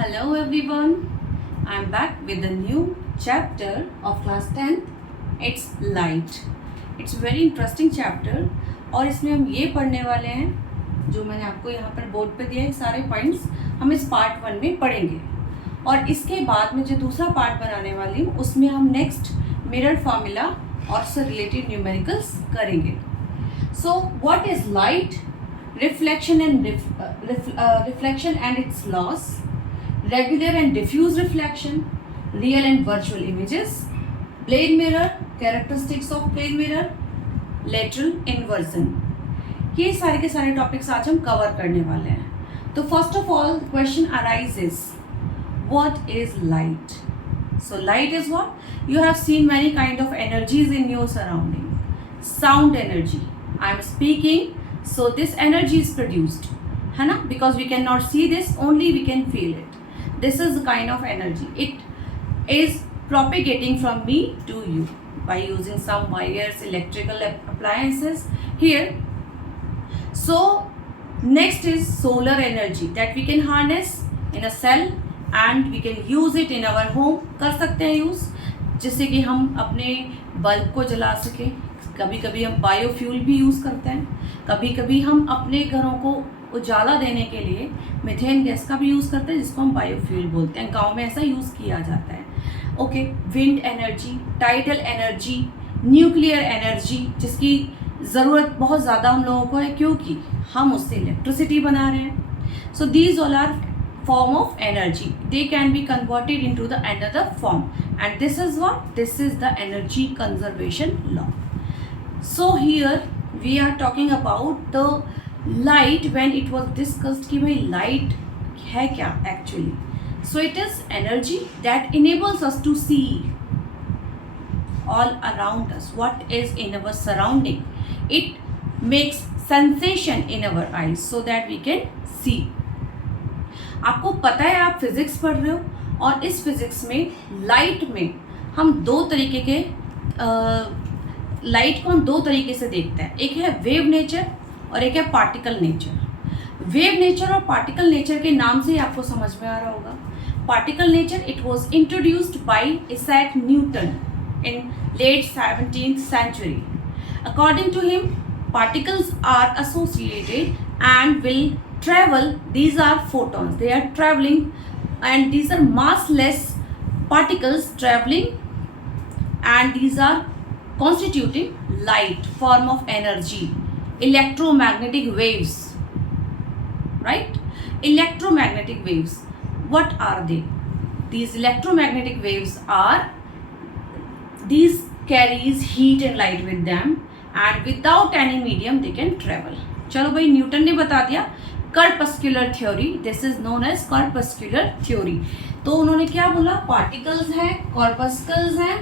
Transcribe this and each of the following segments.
Hello everyone, I'm back with a new chapter of class 10th. It's light. It's a very interesting chapter और इसमें हम ये पढ़ने वाले हैं जो मैंने आपको यहाँ पर बोर्ड पे दिया है सारे पॉइंट्स हम इस पार्ट 1 में पढ़ेंगे और इसके बाद में जो दूसरा पार्ट बनाने वाली हूँ उसमें हम नेक्स्ट मिरर फार्मूला और उससे रिलेटेड न्यूमेरिकल्स करेंगे. सो what is light, reflection and its loss, regular and diffuse reflection, real and virtual images, plane mirror, characteristics of plane mirror, lateral inversion. ये सारे के सारे टॉपिक्स आज हम कवर करने वाले हैं. तो first of all question arises, what is light? So light is what? You have seen many kind of energies in your surrounding. Sound energy. I am speaking. So this energy is produced, है ना? Because we cannot see this, only we can feel it. This is the kind of energy. It is propagating from me to you by using some wires, electrical appliances here. So next is solar energy that we can harness in a cell and we can use it in our home. कर सकते हैं use, जिससे कि हम अपने bulb को जला सकें. कभी कभी हम बायोफ्यूल भी यूज़ करते हैं. कभी कभी हम अपने घरों को उजाला देने के लिए मीथेन गैस का भी यूज़ करते हैं जिसको हम बायोफ्यूल बोलते हैं. गांव में ऐसा यूज़ किया जाता है. Okay, wind energy, tidal energy, nuclear energy जिसकी ज़रूरत बहुत ज़्यादा हम लोगों को है क्योंकि हम उससे इलेक्ट्रिसिटी बना रहे हैं. So these all are form of energy. They can be converted into the another form and this is what? This is the energy conservation law. So here we are talking about the light when it was discussed कि भाई light है क्या actually. So it is energy that enables us to see all around us what is in our surrounding. It makes sensation in our eyes so that we can see. आपको पता है आप physics पढ़ रहे हो और इस फिजिक्स में लाइट में हम दो तरीके के लाइट को हम दो तरीके से देखते हैं. एक है वेव नेचर और एक है पार्टिकल नेचर. वेव नेचर और पार्टिकल नेचर के नाम से ही आपको समझ में आ रहा होगा. Particle nature it was introduced by Isaac Newton in late 17th century. According to him, particles are associated and will travel. These are photons, they are traveling and these are massless particles traveling and these are constituting light form of energy. Electromagnetic waves, right? Electromagnetic waves, what are they? These electromagnetic waves are, these carries heat and light with them and without any medium they can travel. चलो भाई, Newton ने बता दिया corpuscular theory. This is known as corpuscular theory. तो उन्होंने क्या बोला? Particles हैं, कॉर्पस्कल्स हैं,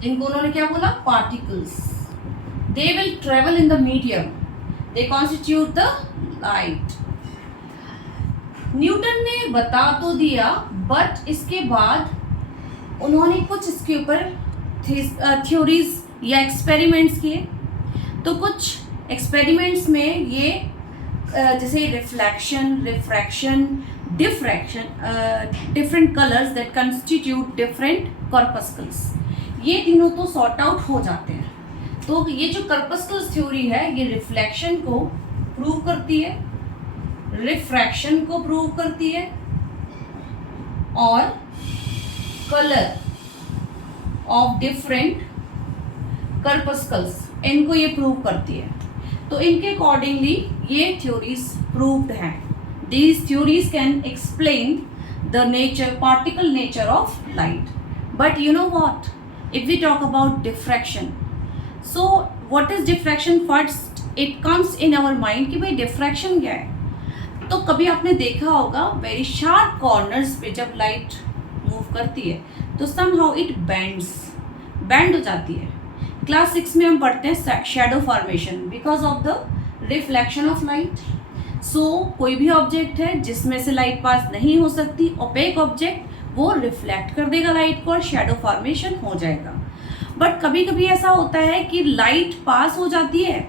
जिनको उन्होंने क्या बोला? Particles. They will travel in the medium, they constitute the light. Newton ने बता तो दिया बट इसके बाद उन्होंने कुछ इसके ऊपर थ्योरीज या एक्सपेरिमेंट्स किए. तो कुछ एक्सपेरिमेंट्स में ये जैसे reflection, refraction, diffraction, different colours that constitute different corpuscles, ये तीनों तो सॉर्ट आउट हो जाते हैं. तो ये जो कॉर्पस्कल्स थ्योरी है ये रिफ्लेक्शन को प्रूव करती है, रिफ्रैक्शन को प्रूव करती है और कलर ऑफ डिफरेंट कॉर्पस्कल्स इनको ये प्रूव करती है. तो इनके अकॉर्डिंगली ये थ्योरीज प्रूव्ड हैं. These theories can explain the nature, particle nature of light. But you know what, if we talk about diffraction, so what is diffraction? First it comes in our mind कि भाई diffraction क्या है. तो कभी आपने देखा होगा वेरी शार्प कॉर्नर्स पे जब लाइट मूव करती है तो समहाउ इट बैंड हो जाती है. क्लास 6 में हम पढ़ते हैं shadow formation because of the reflection of light. So कोई भी ऑब्जेक्ट है जिसमें से लाइट पास नहीं हो सकती, ओपेक ऑब्जेक्ट, वो रिफ्लेक्ट कर देगा लाइट को और शैडो फॉर्मेशन हो जाएगा. बट कभी कभी ऐसा होता है कि लाइट पास हो जाती है,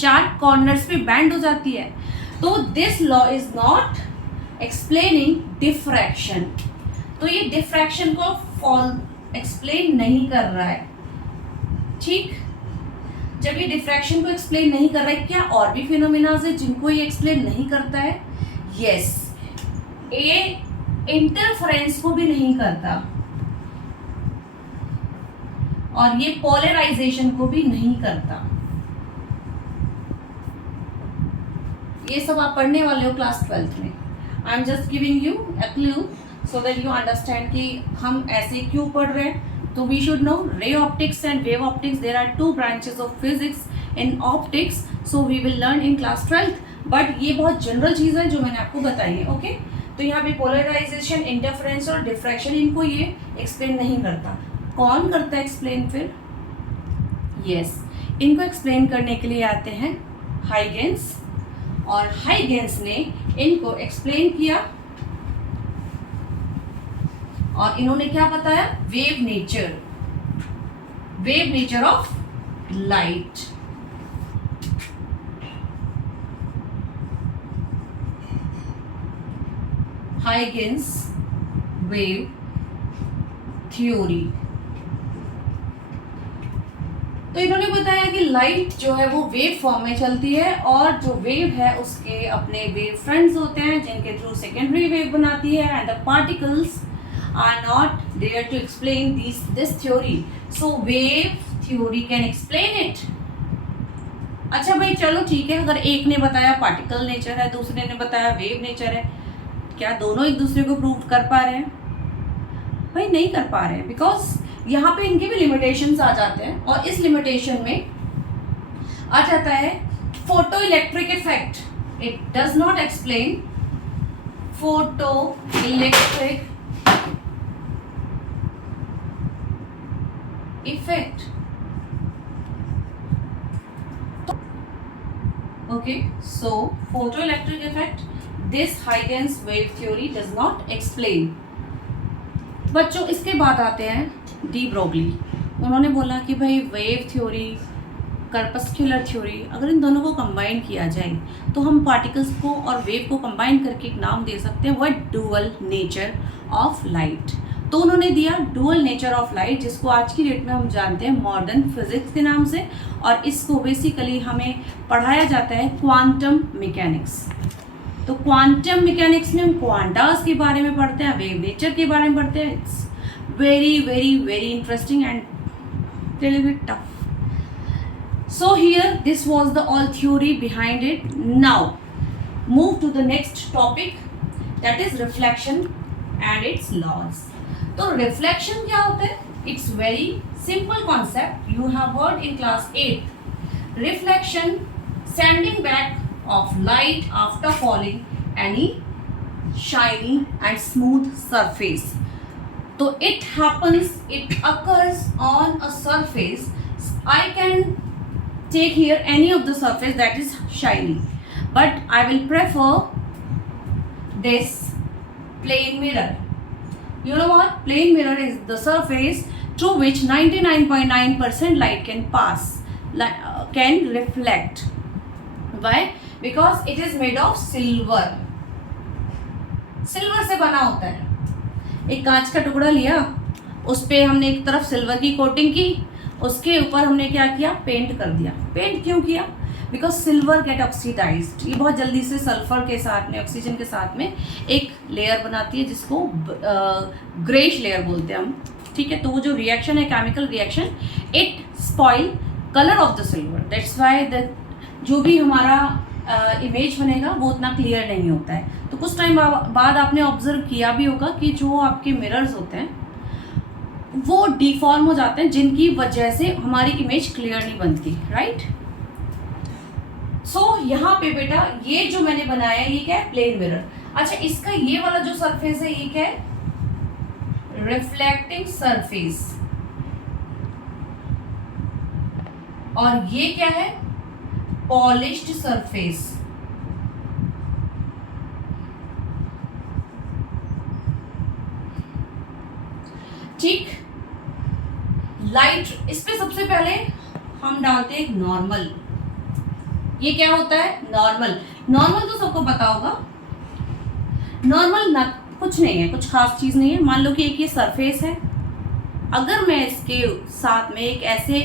शार्प कॉर्नर्स पे बैंड हो जाती है, तो this law is not explaining diffraction, तो ये डिफ्रैक्शन को एक्सप्लेन नहीं कर रहा है। ठीक, जब ये डिफ्रैक्शन को एक्सप्लेन नहीं कर रहा है, क्या और भी फिनोमिनाज है जिनको ये एक्सप्लेन नहीं करता है? यस, ये इंटरफेरेंस को भी नहीं करता और ये पोलराइजेशन को भी नहीं करता। ये सब आप पढ़ने वाले हो क्लास 12th में। I am just giving you a clue so that you understand कि हम ऐसे क्यों पढ़ रहे हैं। तो we should know ray optics and wave optics, there are two branches of physics in optics, so we will learn in class 12th। बट ये बहुत जनरल चीज़ है जो मैंने आपको बताई है। ओके, तो यहाँ पे पोलराइजेशन, इंटरफेरेंस और डिफ्रैक्शन, इनको ये एक्सप्लेन नहीं करता। कौन करता है एक्सप्लेन फिर? यस, इनको एक्सप्लेन करने के लिए आते हैं हाइगेंस, और हाइगेंस ने इनको एक्सप्लेन किया और इन्होंने क्या बताया? Wave nature of light. Huygens wave theory. तो इन्होंने बताया कि लाइट जो है वो वेव फॉर्म में चलती है और जो वेव है उसके अपने वेव फ्रंट्स होते हैं जिनके थ्रू सेकेंडरी वेव बनाती है, and the particles are not there to explain this theory, so wave theory can explain it. अच्छा भाई चलो ठीक है, अगर एक ने बताया पार्टिकल नेचर है, दूसरे ने बताया वेव नेचर है, क्या दोनों एक दूसरे को प्रूव कर पा रहे हैं? भाई नहीं कर पा रहे हैं, बिकॉज यहाँ पे इनके भी लिमिटेशंस आ जाते हैं और इस लिमिटेशन में आ जाता है photo electric effect. It does not explain photo electric effect. Okay, so photoelectric effect, this Huygens wave theory does not explain. बच्चों इसके बाद आते हैं डी ब्रोगली। उन्होंने बोला कि भाई वेव थ्योरी, कर्पस्कुलर थ्योरी, अगर इन दोनों को कंबाइन किया जाए तो हम पार्टिकल्स को और वेव को कंबाइन करके एक नाम दे सकते हैं, वह डुअल नेचर ऑफ लाइट। तो उन्होंने दिया डुअल नेचर ऑफ लाइट, जिसको आज की डेट में हम जानते हैं मॉडर्न फिजिक्स के नाम से, और इसको बेसिकली हमें पढ़ाया जाता है क्वांटम मैकेनिक्स। तो क्वांटम मैकेनिक्स में हम क्वांटास के बारे में पढ़ते हैं, वेव नेचर के बारे में पढ़ते हैं। It's very very very interesting and little bit tough. So here this was the all theory behind it. Now move to the next topic, that is reflection and its laws. तो reflection क्या होता है? It's very simple concept, you have heard in class 8। Reflection, sending back of light after falling any shiny and smooth surface. So it occurs on a surface. I can take here any of the surface that is shiny, but I will prefer this plane mirror. You know what? Plane mirror is the surface through which 99.9% light can pass, can reflect. Why? Because it is made of silver. Silver से बना होता है। एक कांच का टुकड़ा लिया, उस पे हमने एक तरफ सिल्वर की कोटिंग की, उसके ऊपर हमने क्या किया? पेंट कर दिया। पेंट क्यों किया? Because silver get oxidised. ये बहुत जल्दी से सल्फर के साथ में, ऑक्सीजन के साथ में एक लेयर बनाती है जिसको ग्रेश लेयर बोलते हैं हम। ठीक है, तो वो जो रिएक्शन है, chemical reaction, it spoil colour of the silver. That's why the जो भी हमारा इमेज बनेगा वो उतना क्लियर नहीं होता है। तो कुछ टाइम बाद आपने ऑब्जर्व किया भी होगा कि जो आपके मिरर्स होते हैं वो डिफॉर्म हो जाते हैं, जिनकी वजह से हमारी इमेज क्लियर नहीं बनती, राइट। सो यहाँ पे बेटा ये जो मैंने बनाया है ये क्या है? Plane mirror. अच्छा, इसका ये वाला जो सरफेस है ये क्या है? Reflecting surface. और ये क्या है? Polished surface. ठीक, लाइट इस पे सबसे पहले हम डालते हैं नॉर्मल। ये क्या होता है? नॉर्मल। नॉर्मल तो सबको पता होगा, नॉर्मल ना कुछ नहीं है, कुछ खास चीज नहीं है। मान लो कि एक ये सरफेस है, अगर मैं इसके साथ में एक ऐसे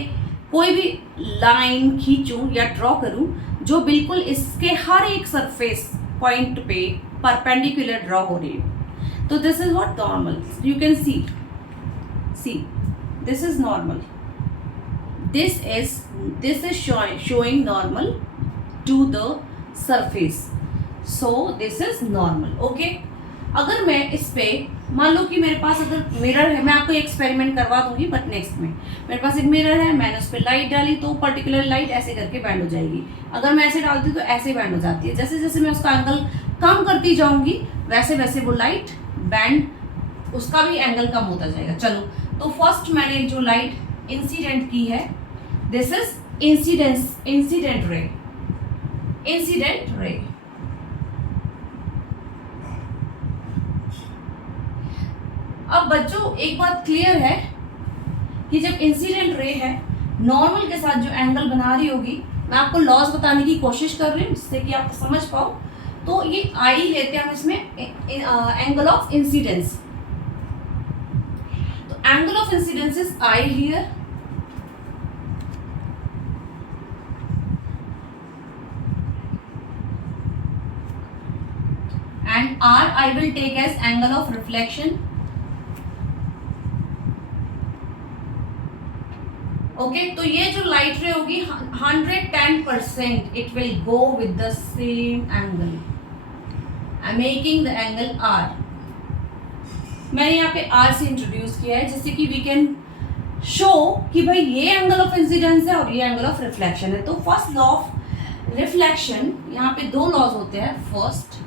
कोई भी लाइन खींचूं या ड्रॉ करूं जो बिल्कुल इसके हर एक सरफेस पॉइंट पे परपेंडिकुलर ड्रॉ हो रही है, तो this is what normal. You can see this is normal, this is showing normal to the surface, so this is normal. okay, अगर मैं इस पे मान लो कि मेरे पास अगर मिरर है, मैं आपको एक्सपेरिमेंट करवा दूंगी बट नेक्स्ट में, मेरे पास एक मिरर है, मैंने उस पर लाइट डाली तो पर्टिकुलर लाइट ऐसे करके बैंड हो जाएगी, अगर मैं ऐसे डालती हूँ तो ऐसे बैंड हो जाती है। जैसे जैसे मैं उसका एंगल कम करती जाऊंगी वैसे वैसे वो लाइट बैंड उसका भी एंगल कम होता जाएगा। चलो, तो फर्स्ट मैंने जो लाइट इंसिडेंट की है, दिस इज इंसिडेंट रे। अब बच्चों एक बात क्लियर है कि जब इंसिडेंट रे है, नॉर्मल के साथ जो एंगल बना रही होगी, मैं आपको लॉज बताने की कोशिश कर रही हूँ जिससे कि आप समझ पाओ। तो ये आई लेते हैं हम इसमें एंगल ऑफ इंसिडेंस, तो angle of incidence is I hear, and R I will take as angle of reflection. Okay, तो ये जो लाइट रे होगी 110% it will go with the same angle, I am making the angle R। मैंने यहाँ पे R से introduce किया है जिससे कि वी कैन शो कि भाई ये एंगल ऑफ इंसिडेंस है और ये एंगल ऑफ रिफ्लेक्शन है। तो फर्स्ट लॉ ऑफ रिफ्लेक्शन, यहाँ पे दो लॉज होते हैं, फर्स्ट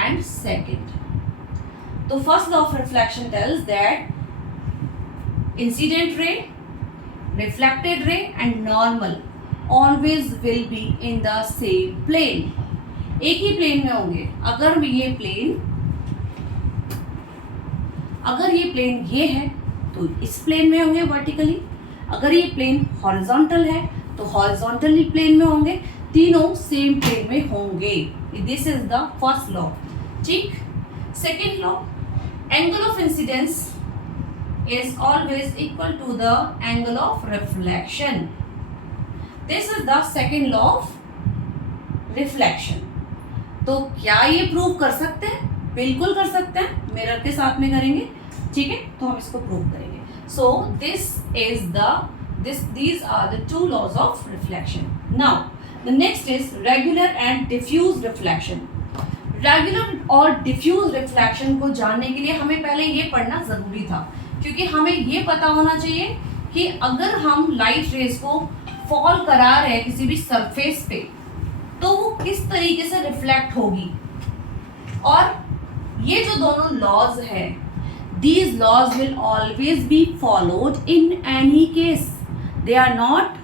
and second. तो first law of reflection tells that incident ray, reflected ray and normal always will be in the same plane. एक ही प्लेन में होंगे। अगर ये प्लेन ये है तो इस प्लेन में होंगे वर्टिकली, अगर ये प्लेन हॉरिजॉन्टल है तो हॉरिजॉन्टली प्लेन में होंगे, तीनों सेम प्लेन में होंगे। This is the first law. ठीक, second law, angle of incidence is always equal to the angle of reflection. This is the second law of reflection. तो क्या ये प्रूव कर सकते हैं? बिल्कुल कर सकते हैं, मिरर के साथ में करेंगे। ठीक है, तो हम इसको प्रूव करेंगे। सो these are the two laws of reflection. Now the next is regular and diffuse reflection. Regular और diffuse reflection को जानने के लिए हमें पहले ये पढ़ना जरूरी था, क्योंकि हमें ये पता होना चाहिए कि अगर हम लाइट रेज को फॉल करा रहे हैं किसी भी सरफेस पे तो वो किस तरीके से रिफ्लेक्ट होगी। और ये जो दोनों लॉज है, these laws will always be followed in any case. They are not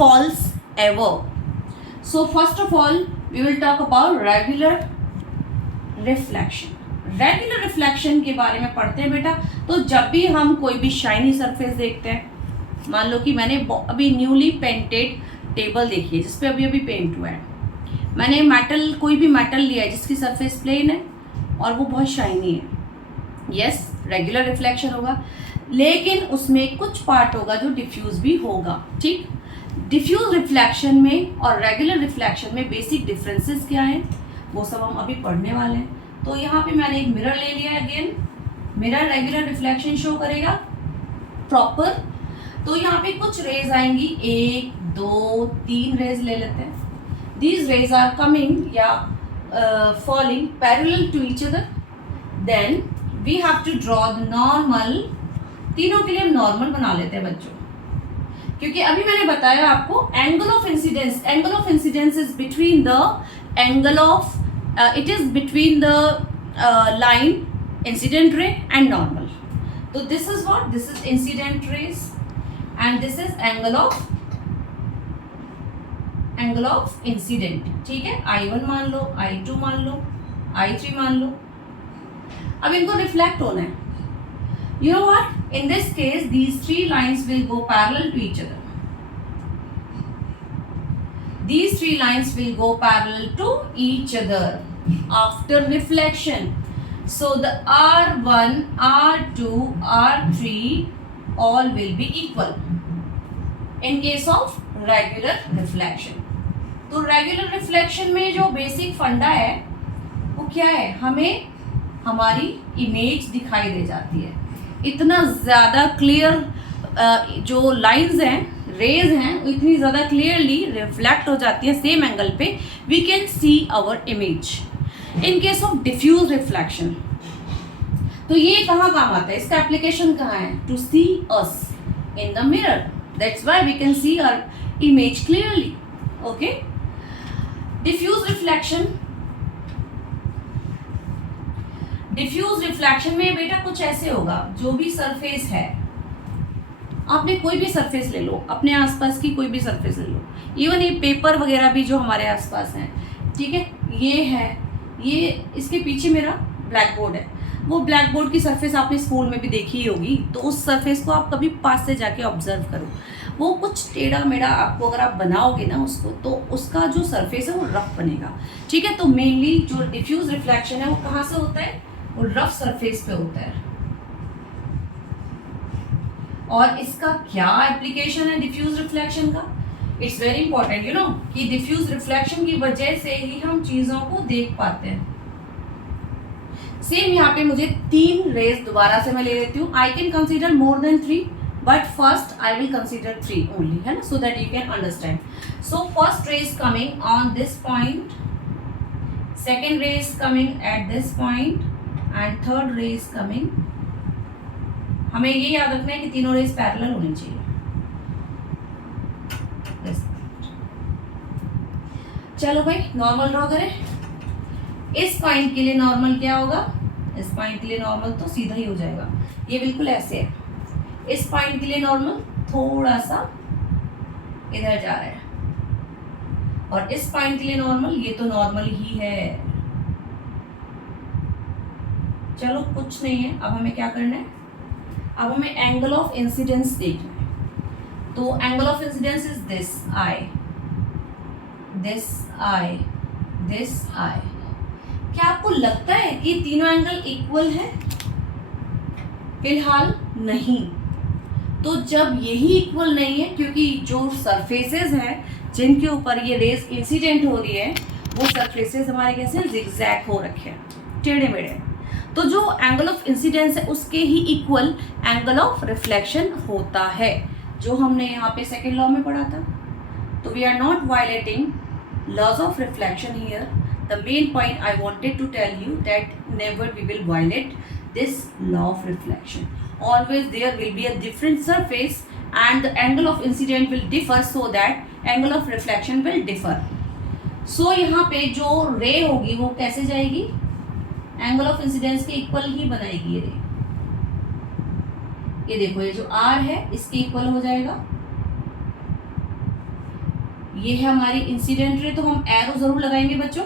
false ever. So first of all we will talk about regular reflection. Regular reflection के बारे में पढ़ते हैं बेटा। तो जब भी हम कोई भी शाइनी सरफेस देखते हैं, मान लो कि मैंने अभी न्यूली पेंटेड टेबल देखी है जिसपे अभी अभी पेंट हुआ है, मैंने मेटल कोई भी मेटल लिया है जिसकी सरफेस प्लेन है और वो बहुत शाइनी है, यस रेगुलर रिफ्लेक्शन होगा, लेकिन उसमें कुछ पार्ट होगा जो डिफ्यूज भी होगा। ठीक, डिफ्यूज रिफ्लेक्शन में और रेगुलर रिफ्लेक्शन में बेसिक डिफरेंसेस क्या हैं वो सब हम अभी पढ़ने वाले हैं। तो यहाँ पे मैंने एक मिरर ले लिया है, again mirror regular reflection show करेगा प्रॉपर। तो यहाँ पे कुछ रेज आएंगी, 1 2 3 रेज ले लेते हैं। दीज रेज आर कमिंग या falling parallel to each other, then we have to draw the normal. तीनों के लिए हम नॉर्मल बना लेते हैं बच्चों, क्योंकि अभी मैंने बताया आपको angle of incidence is between the angle of it is between the line incident ray and normal. तो this is what, this is incident rays and this is angle of incident. ठीक है, I1 मान लो, I2 मान लो, I3 मान लो। अब इनको reflect होना है। You know what? In this case, these three lines will go parallel to each other. these three lines will go parallel to each other after reflection. So the R1, R2, R3 all will be equal in case of regular reflection. तो regular reflection में जो basic फंडा है वो क्या है, हमें हमारी इमेज दिखाई दे जाती है. इतना ज़्यादा क्लियर जो लाइंस हैं, रेज हैं, इतनी ज़्यादा क्लियरली रिफ्लेक्ट हो जाती है सेम एंगल पे, we can see our image. In case of diffuse reflection, तो ये कहाँ काम आता है, इसका एप्लीकेशन कहाँ है, to see us in the mirror. That's why we can see our image clearly. Okay. Diffuse reflection, diffuse reflection में बेटा कुछ ऐसे होगा, जो भी सरफेस है, आपने कोई भी सरफेस ले लो, अपने आसपास की कोई भी सरफेस ले लो, इवन ये पेपर वगैरह भी जो हमारे आसपास हैं, ठीक है, ये है, ये इसके पीछे मेरा ब्लैक बोर्ड है, वो ब्लैक बोर्ड की सरफेस आपने स्कूल में भी देखी होगी. तो उस सरफेस को आप कभी पास से जाके ऑब्जर्व करो, वो कुछ टेढ़ा मेढ़ा आपको अगर आप बनाओगे ना उसको, तो उसका जो सरफेस है वो रफ बनेगा. ठीक है. तो मेनली जो डिफ्यूज रिफ्लेक्शन है वो कहाँ से होता है, वो रफ सरफेस पे होता है. और इसका क्या एप्लीकेशन है डिफ्यूज रिफ्लेक्शन का, it's very important you know, कि डिफ्यूज रिफ्लेक्शन की वजह से ही हम चीज़ों को देख पाते हैं. सेम यहाँ पे मुझे 3 रेज दोबारा से मैं ले लेती हूँ. I can consider more than 3, but first I will consider 3 only, है ना, so that you can understand. So first ray is coming on this point, second ray is coming at this point, and third ray is coming. हमें ये याद रखना है कि तीनों raise parallel होनी चाहिए. चलो भाई नॉर्मल ड्रॉ करें. इस पॉइंट के लिए नॉर्मल क्या होगा, इस पॉइंट के लिए नॉर्मल तो सीधा ही हो जाएगा, ये बिल्कुल ऐसे है. इस पॉइंट के लिए नॉर्मल थोड़ा सा इधर जा रहा है, और इस पॉइंट के लिए नॉर्मल, ये तो नॉर्मल ही है. चलो कुछ नहीं है. अब हमें क्या करना है, अब हमें एंगल ऑफ इंसिडेंस देखना है. तो angle of incidence is this I, this I, this I. क्या आपको लगता है कि तीनों एंगल इक्वल है? फिलहाल नहीं. तो जब यही इक्वल नहीं है, क्योंकि जो सरफेसेस हैं जिनके ऊपर ये रेज इंसिडेंट हो रही है, वो सरफेसेस हमारे कैसे जिगजैग हो रखे हैं, टेढ़े मेढ़े. तो जो एंगल ऑफ इंसिडेंस है उसके ही इक्वल एंगल ऑफ रिफ्लेक्शन होता है, जो हमने यहाँ पे सेकेंड लॉ में पढ़ा था. तो we are not violating laws of reflection here. The main point I wanted to tell you that never we will violate this law of reflection. Always there will be a different surface and the angle of incident will differ, so that angle of reflection will differ. So यहाँ पे जो रे होगी वो कैसे जाएगी, angle of incidence के equal ही बनाएगी ये रे. ये देखो, ये जो R है इसके इक्वल हो जाएगा. ये है हमारी इंसिडेंट रे, तो हम एरो जरूर लगाएंगे बच्चों.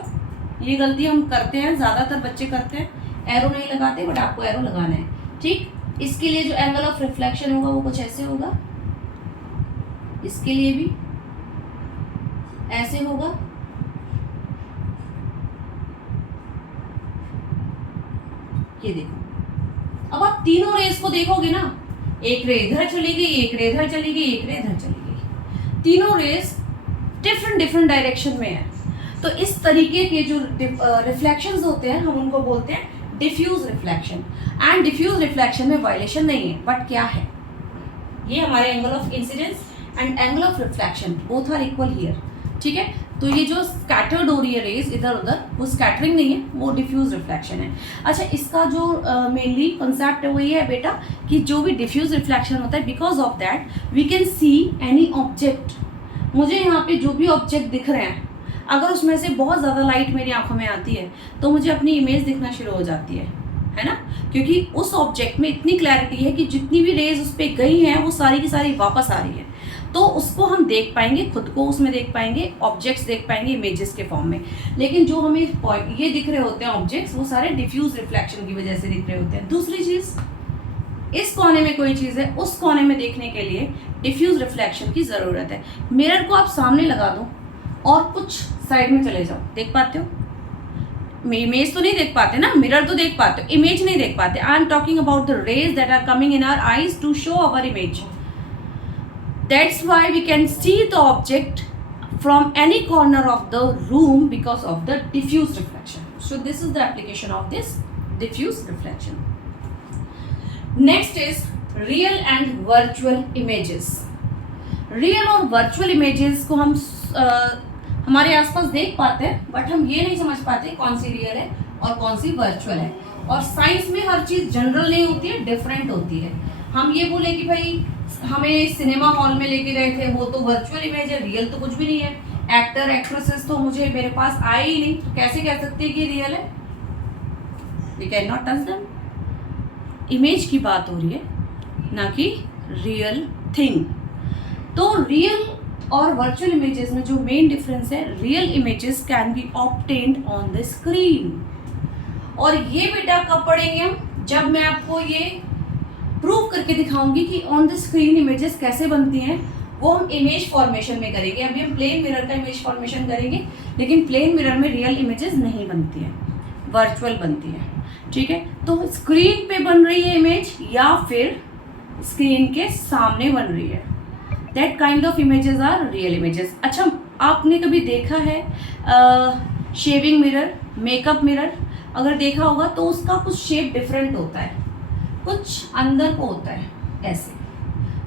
ये गलती हम करते हैं, ज़्यादातर बच्चे करते हैं, एरो नहीं लगाते, बट आपको एरो लगाना है. ठीक. इसके लिए जो एंगल ऑफ रिफ्लेक्शन होगा वो कुछ ऐसे होगा, इसके लिए भी ऐसे होगा. ये देखो, अब आप तीनों रेस को देखोगे ना, एक रे इधर चली गई, एक रे इधर चली गई, एक रे इधर चली गई. तीनों रेस डिफरेंट डायरेक्शन में है. तो इस तरीके के जो रिफ्लेक्शंस होते हैं हम उनको बोलते हैं diffuse reflection. And diffuse reflection में वायलेशन नहीं है, बट क्या है, ये हमारे angle of incidence and angle of reflection both are equal here. ठीक है. तो ये जो स्कैटर्ड हो रही है रेज इधर उधर, वो स्कैटरिंग नहीं है, वो डिफ्यूज रिफ्लेक्शन है. अच्छा, इसका जो मेनली कॉन्सेप्ट है वो ये है बेटा कि जो भी डिफ्यूज रिफ्लेक्शन होता है, because of that we can see any object. मुझे यहाँ पे जो भी ऑब्जेक्ट दिख रहे हैं, अगर उसमें से बहुत ज़्यादा लाइट मेरी आंखों में आती है तो मुझे अपनी इमेज दिखना शुरू हो जाती है ना, क्योंकि उस ऑब्जेक्ट में इतनी क्लैरिटी है कि जितनी भी रेज उस पर गई हैं वो सारी की सारी वापस आ रही है. तो उसको हम देख पाएंगे, खुद को उसमें देख पाएंगे, ऑब्जेक्ट्स देख पाएंगे इमेजेस के फॉर्म में. लेकिन जो हमें ये दिख रहे होते हैं ऑब्जेक्ट्स, वो सारे डिफ्यूज रिफ्लेक्शन की वजह से दिख रहे होते हैं. दूसरी चीज़, इस कोने में कोई चीज़ है, उस कोने में देखने के लिए डिफ्यूज रिफ्लेक्शन की ज़रूरत है. मिरर को आप सामने लगा दो, और कुछ साइड में चले जाओ, देख पाते हो? इमेज तो नहीं देख पाते ना, मिरर तो देख पाते हो, इमेज नहीं देख पाते. I am talking about the rays that are coming in our eyes to show our image. That's why we can see the object from any corner of the room because of the diffuse reflection. So this is the application of this diffuse reflection. Next is real and virtual images. Real और virtual images को हम हमारे आसपास देख पाते हैं, but हम ये नहीं समझ पाते कौन सी रियल है और कौन सी वर्चुअल है. और साइंस में हर चीज़ जनरल नहीं होती है, डिफरेंट होती है. हम ये बोले कि भाई हमें सिनेमा हॉल में लेके गए थे, वो तो वर्चुअल इमेज है, रियल तो कुछ भी नहीं है. एक्टर एक्ट्रेसेस तो मुझे मेरे पास आए ही नहीं, तो कैसे कह सकते हैं कि रियल है? We can not touch them. Image की बात हो रही है, ना कि रियल थिंग. तो रियल और वर्चुअल इमेजेस में जो मेन डिफरेंस है, real images can be obtained on the screen. और ये बेटा कब पढ़ेंगे हम? जब मैं आपको ये प्रूव करके दिखाऊंगी कि ऑन द स्क्रीन इमेजेस कैसे बनती हैं. वो हम इमेज फॉर्मेशन में करेंगे. अभी हम प्लेन मिरर का इमेज फॉर्मेशन करेंगे, लेकिन प्लेन मिरर में रियल इमेजेस नहीं बनती हैं, वर्चुअल बनती हैं. ठीक है, तो स्क्रीन पे बन रही है इमेज या फिर स्क्रीन के सामने बन रही है, that kind of images are real images. अच्छा, आपने कभी देखा है शेविंग मिरर, मेकअप मिरर? अगर देखा होगा तो उसका कुछ शेप डिफरेंट होता है, कुछ अंदर को होता है ऐसे.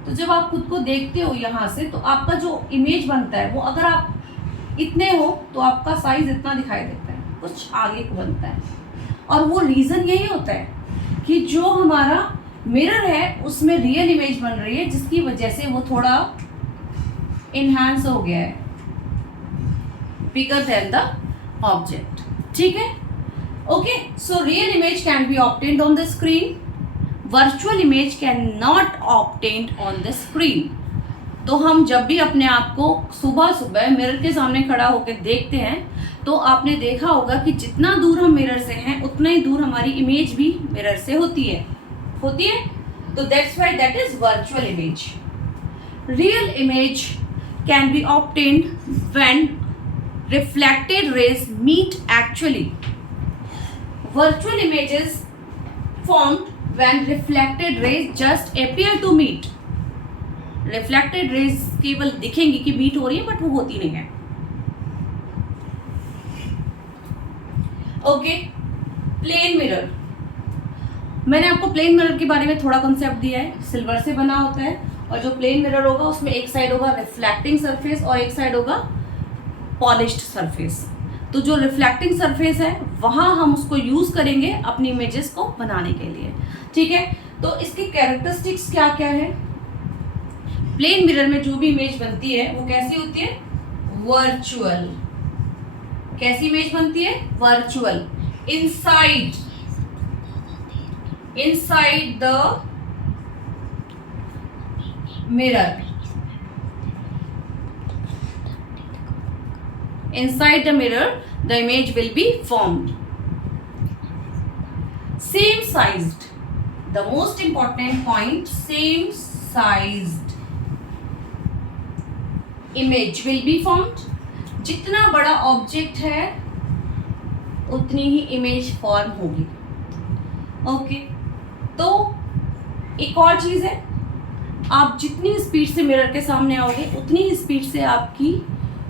तो जब आप खुद को देखते हो यहाँ से, तो आपका जो इमेज बनता है वो, अगर आप इतने हो तो आपका साइज इतना दिखाई देता है, कुछ आगे को बनता है. और वो रीज़न यही होता है कि जो हमारा मिरर है उसमें रियल इमेज बन रही है, जिसकी वजह से वो थोड़ा इनहैंस हो गया है, बिगर देन द ऑब्जेक्ट. ठीक है, okay. So real image can be obtained on the screen, virtual image can not obtained on the screen. तो हम जब भी अपने आप को सुबह सुबह मिरर के सामने खड़ा होकर देखते हैं, तो आपने देखा होगा कि जितना दूर हम मिरर से हैं उतना ही दूर हमारी इमेज भी मिरर से होती है. तो that's why that is virtual image. Real image can be obtained when reflected rays meet actually. Virtual images formed when reflected rays just appear to meet. Reflected rays केवल दिखेंगी कि मीट हो रही है, बट वो होती नहीं है. Okay, plane mirror. मैंने आपको प्लेन मिरर के बारे में थोड़ा कंसेप्ट दिया है. सिल्वर से बना होता है, और जो प्लेन मिरर होगा उसमें एक साइड होगा रिफ्लेक्टिंग सरफेस और एक साइड होगा पॉलिश्ड सरफेस. तो जो रिफ्लेक्टिंग सरफेस है वहाँ हम उसको यूज़ करेंगे अपनी इमेजेस को बनाने के लिए. ठीक है, तो इसकी कैरेक्टरिस्टिक्स क्या क्या है? प्लेन मिरर में जो भी इमेज बनती है वो कैसी होती है? वर्चुअल. कैसी इमेज बनती है? Virtual. Inside the mirror, inside the mirror the image will be formed. Same sized, the most important point, same sized image will be formed. जितना बड़ा ऑब्जेक्ट है उतनी ही इमेज फॉर्म होगी. ओके, तो एक और चीज है, आप जितनी स्पीड से मिरर के सामने आओगे उतनी ही स्पीड से आपकी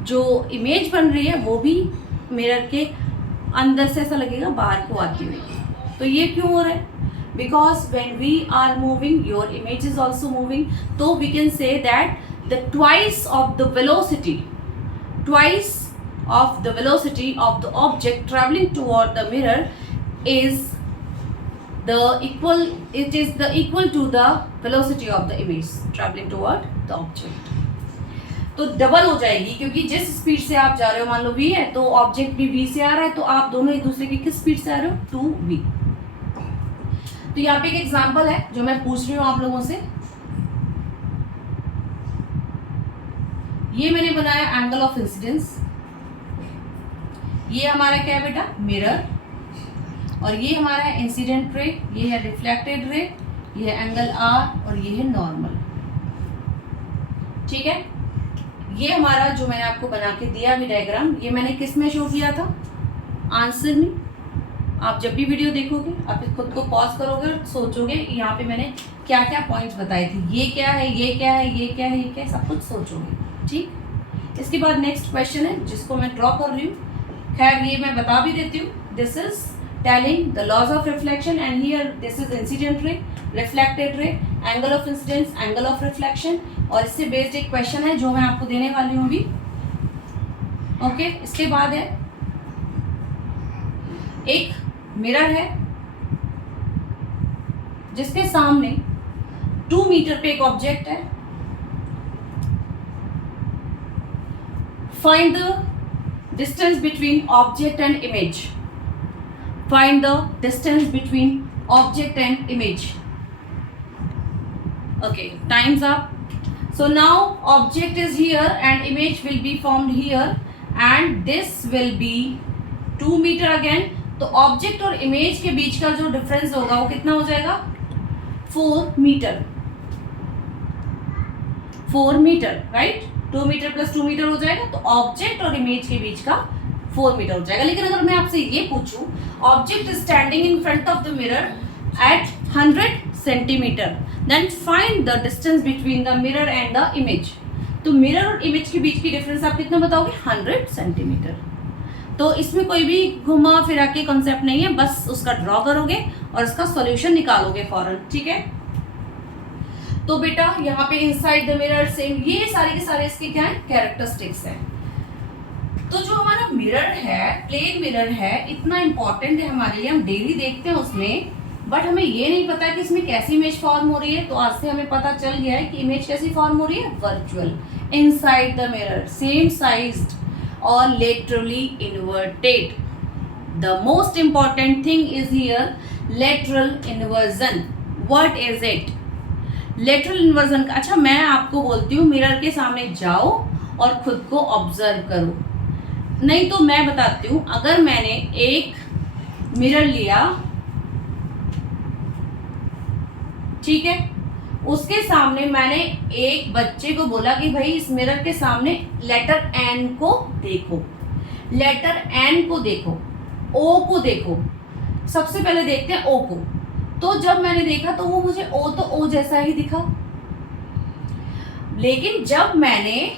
जो इमेज बन रही है वो भी मिरर के अंदर से ऐसा लगेगा बाहर को आती हुई. तो ये क्यों हो रहा है? Because when we are moving your image is also moving. तो we can say that the twice of the velocity of the object traveling toward the mirror is equal to the velocity of the image traveling toward the object. तो double हो जाएगी, क्योंकि जिस speed से आप जा रहे हो, मान लो v है, तो ऑब्जेक्ट भी v से आ रहा है, तो आप दोनों एक दूसरे की किस स्पीड से आ रहे हो? 2v. तो यहाँ पे एक एग्जांपल है जो मैं पूछ रही हूँ आप लोगों से. ये मैंने बनाया एंगल ऑफ इंसिडेंस. ये हमारा क्या है बेटा? मिरर. और ये हमारा है इंसिडेंट रे, ये है रिफ्लेक्टेड रे, ये है एंगल r और ये है नॉर्मल. ठीक है, ये हमारा जो मैंने आपको बना के दिया अभी डायग्राम, ये मैंने किस में शो किया था? आंसर में। आप जब भी वीडियो देखोगे आप खुद को पॉज करोगे और सोचोगे यहाँ पे मैंने क्या क्या पॉइंट्स बताए थे, ये क्या है, ये क्या है, ये क्या है, ये क्या है, सब कुछ सोचोगे। ठीक, इसके बाद नेक्स्ट क्वेश्चन है जिसको मैं ड्रॉ कर रही हूँ। खैर ये मैं बता भी देती हूँ, this is telling the laws of reflection and here this is incident ray, reflected ray, angle of incidence, angle of reflection, और इससे बेस्ड एक क्वेश्चन है जो मैं आपको देने वाली हूँ अभी। ओके, इसके बाद है एक मिरर है जिसके सामने 2 मीटर पे एक ऑब्जेक्ट है। Find the distance between object and image. Find the distance between object and image. Okay, time's up. So now object is here and image will be formed here and this will be 2 meter again. तो object और image के बीच का जो difference होगा वो कितना हो जाएगा? 4 metre. 4 metre, right? 2 metre plus 2 metre हो जाएगा, तो ऑब्जेक्ट और इमेज के बीच का 4 मीटर हो जाएगा। लेकिन अगर मैं आपसे ये पूछूं, object is standing in front of the mirror at 100 centimeter, then find the distance between the mirror and the image. तो मिरर और इमेज के बीच की डिफरेंस आप कितना बताओगे? 100 सेंटीमीटर। तो इसमें कोई भी घुमा फिरा के कॉन्सेप्ट नहीं है, बस उसका ड्रॉ करोगे और इसका सॉल्यूशन निकालोगे फौरन। ठीक है, तो बेटा यहाँ पे इनसाइड द मिरर सेम, ये सारे के सारे इसके क्या है? कैरेक्टरिस्टिक्स है। तो जो हमारा मिरर है, प्लेन मिरर है, इतना इंपॉर्टेंट है हमारे लिए, हम डेली देखते हैं उसमें, बट हमें ये नहीं पता कि इसमें कैसी इमेज फॉर्म हो रही है। तो आज से हमें पता चल गया है कि इमेज कैसी फॉर्म हो रही है? Virtual, inside the mirror, same sized और laterally inverted. The most important thing is here lateral inversion. What is it? Lateral inversion. अच्छा, मैं आपको बोलती हूँ मिरर के सामने जाओ और खुद को ऑब्जर्व करो, नहीं तो मैं बताती हूँ, अगर मैंने एक मिरर लिया, ठीक है, उसके सामने मैंने एक बच्चे को बोला कि भाई इस मिरर के सामने लेटर एन को देखो, लेटर एन को देखो, ओ को देखो। सबसे पहले देखते हैं ओ को। तो जब मैंने देखा तो वो मुझे ओ तो ओ जैसा ही दिखा, लेकिन जब मैंने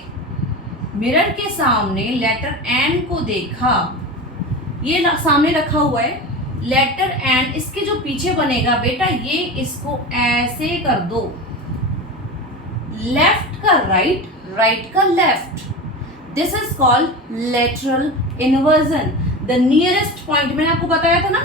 मिरर के सामने लेटर एन को देखा, ये सामने रखा हुआ है लेटर एन, इसके जो पीछे बनेगा बेटा, ये इसको ऐसे कर दो, लेफ्ट का राइट, राइट का left. This is called lateral inversion. The nearest point, मैंने आपको बताया था ना,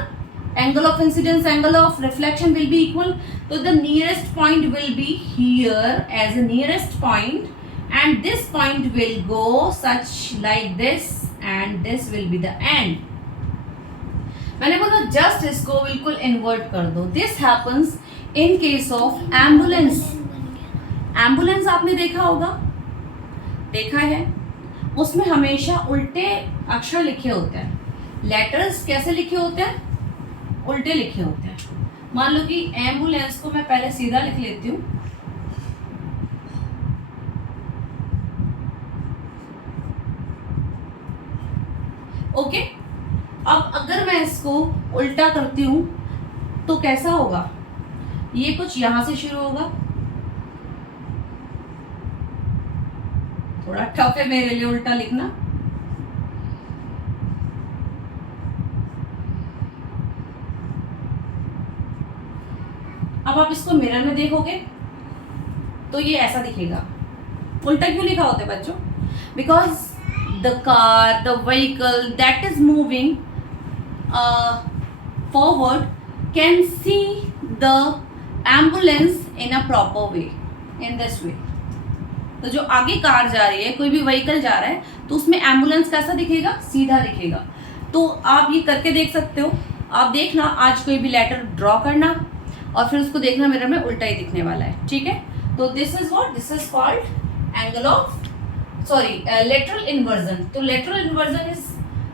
angle of incidence, angle of reflection will be equal, तो the nearest point will be here as a nearest point and this point will go such like this and this will be the end. मैंने बोला just इसको बिल्कुल invert कर दो। This happens in case of ambulance. Ambulance आपने देखा होगा, देखा है, उसमें हमेशा उल्टे अक्षर लिखे होते हैं। लेटर्स कैसे लिखे होते हैं? उल्टे लिखे होते हैं। मान लो कि एम्बुलेंस को मैं पहले सीधा लिख लेती हूँ, ओके। अब अगर मैं इसको उल्टा करती हूं तो कैसा होगा? ये कुछ यहां से शुरू होगा, थोड़ा टफ है मेरे लिए उल्टा लिखना। अब आप इसको मिरर में देखोगे तो ये ऐसा दिखेगा। उल्टा क्यों लिखा होता है बच्चों? Because the car, the vehicle that is moving forward can see the ambulance in a proper way, in this way. तो जो आगे कार जा रही है, कोई भी व्हीकल जा रहा है, तो उसमें एम्बुलेंस कैसा दिखेगा? सीधा दिखेगा। तो आप ये करके देख सकते हो। आप देखना, आज कोई भी लेटर ड्रॉ करना और फिर उसको देखना मिरर में उल्टा ही दिखने वाला है, ठीक है। तो this is what, this is called angle of lateral inversion. तो lateral inversion is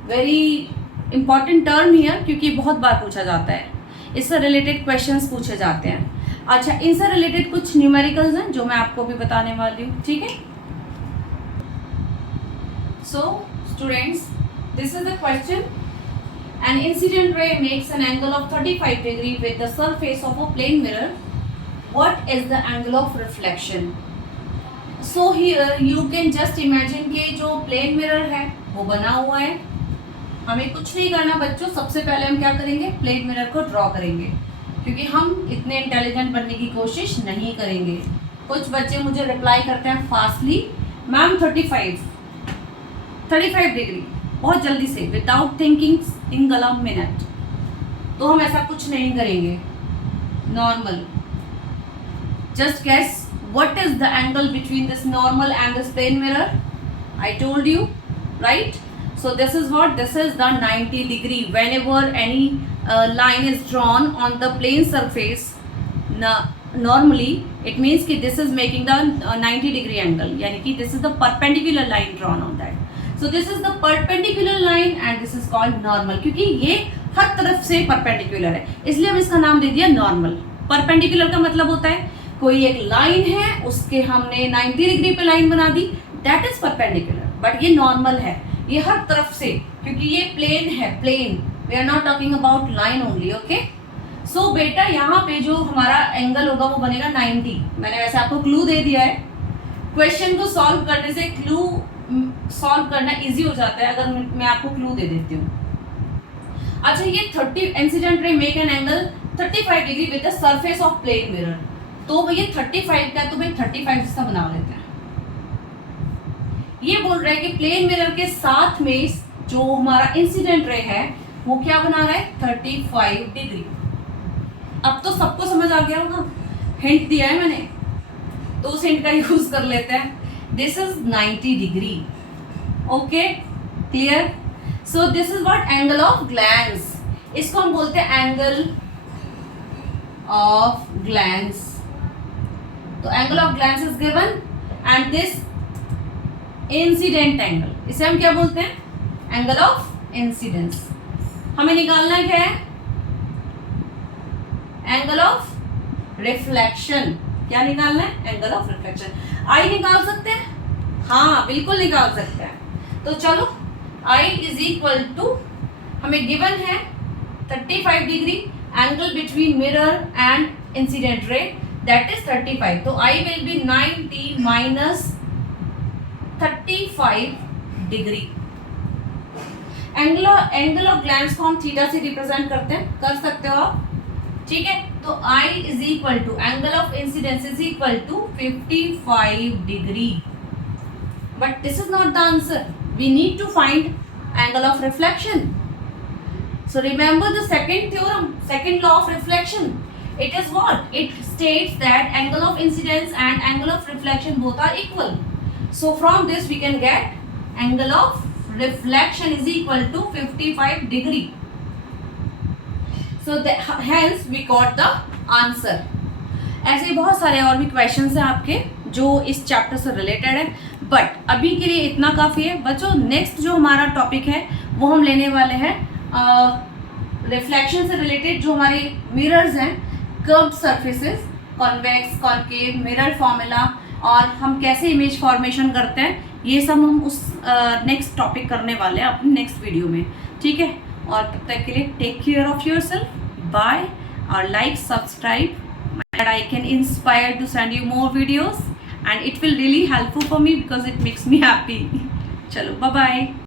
very important term here, क्योंकि बहुत बार पूछा जाता है, इससे रिलेटेड क्वेश्चंस पूछे जाते हैं। अच्छा, इनसे रिलेटेड कुछ न्यूमेरिकल्स हैं जो मैं आपको भी बताने वाली हूँ, ठीक है। So students, this is the question. An incident ray makes an angle of 35 degree with the surface of a plane mirror. What is the angle of reflection? So here you can just imagine कि जो plane mirror है वो बना हुआ है, हमें कुछ नहीं करना बच्चों, सबसे पहले हम क्या करेंगे, प्लेन मिरर को ड्रॉ करेंगे, क्योंकि हम इतने इंटेलिजेंट बनने की कोशिश नहीं करेंगे। कुछ बच्चे मुझे रिप्लाई करते हैं फास्टली, मैम 35 डिग्री, बहुत जल्दी से, विदाउट थिंकिंग इन गला मिनट। तो हम ऐसा कुछ नहीं करेंगे, normal. Just guess what is the angle between this normal and this plane mirror? I told you, right? So this is what? This is the 90 degree. Whenever any line is drawn on the plane surface, normally it means कि this is making the 90 degree angle. यानी कि this is the perpendicular line drawn on that. So this is the perpendicular line and this is called normal. क्योंकि ये हर तरफ से perpendicular है, इसलिए हम इसका नाम दे दिया normal. Perpendicular का मतलब होता है कोई एक लाइन है, उसके हमने 90 डिग्री पे लाइन बना दी, that is perpendicular. But ये normal है, ये हर तरफ से, क्योंकि ये प्लेन है, plane, we are not talking about line only. Okay, so बेटा यहाँ पे जो हमारा एंगल होगा वो बनेगा 90। मैंने वैसे आपको क्लू दे दिया है, क्वेश्चन को सॉल्व करने से क्लू सॉल्व करना इजी हो जाता है अगर मैं आपको क्लू दे देती हूँ। अच्छा, ये 30 incident ray make an angle 35 degree with the surface of plane mirror, तो ये 35 का, तो भाई 35 इसका बना लेते हैं। ये बोल रहा है कि प्लेन मिरर के साथ में जो हमारा इंसिडेंट रे है वो क्या बना रहा है, 35 डिग्री। अब तो सबको समझ आ गया होगा, हिंट दिया है मैंने, तो उस हिंट का यूज कर लेते हैं। This is 90 degree. Okay, clear? So this is what? Angle of glance. इसको हम बोलते हैं एंगल ऑफ ग्लैंस। तो angle of glance is given and this incident angle, इसे हम क्या बोलते हैं? Angle of incidence. हमें निकालना क्या है? Angle of reflection. क्या निकालना है? Angle of reflection. आई निकाल सकते हैं? हाँ, बिल्कुल निकाल सकते हैं। तो चलो, आई इज इक्वल टू, हमें गिवन है 35 degree, angle between mirror and incident ray that is 35। तो I will be 90 minus 35 degree. Angle of glance को हम थीटा से रिप्रेजेंट करते हैं, कर सकते हो आप, ठीक है? तो I is equal to angle of incidence is equal to 55 degree. But this is not the answer, we need to find angle of reflection. So remember the second theorem, second law of reflection. It is what? It states that angle of incidence and angle of reflection both are equal. So from this we can get angle of reflection is equal to 55 degree. So hence we got the answer. ऐसे बहुत सारे और भी questions हैं आपके जो इस chapter से रिलेटेड है, बट अभी के लिए इतना काफ़ी है बच्चों। नेक्स्ट जो हमारा टॉपिक है वो हम लेने वाले हैं रिफ्लेक्शन से रिलेटेड, जो हमारे मिरर्स हैं, curved surfaces, convex, concave, mirror formula, और हम कैसे इमेज फॉर्मेशन करते हैं, ये सब हम उस नेक्स्ट टॉपिक करने वाले हैं अपने नेक्स्ट वीडियो में, ठीक है? और तब तक के लिए take care of yourself, bye, और like, subscribe, and I can inspire to send you more videos and it will really helpful for me because it makes me happy. चलो, bye bye.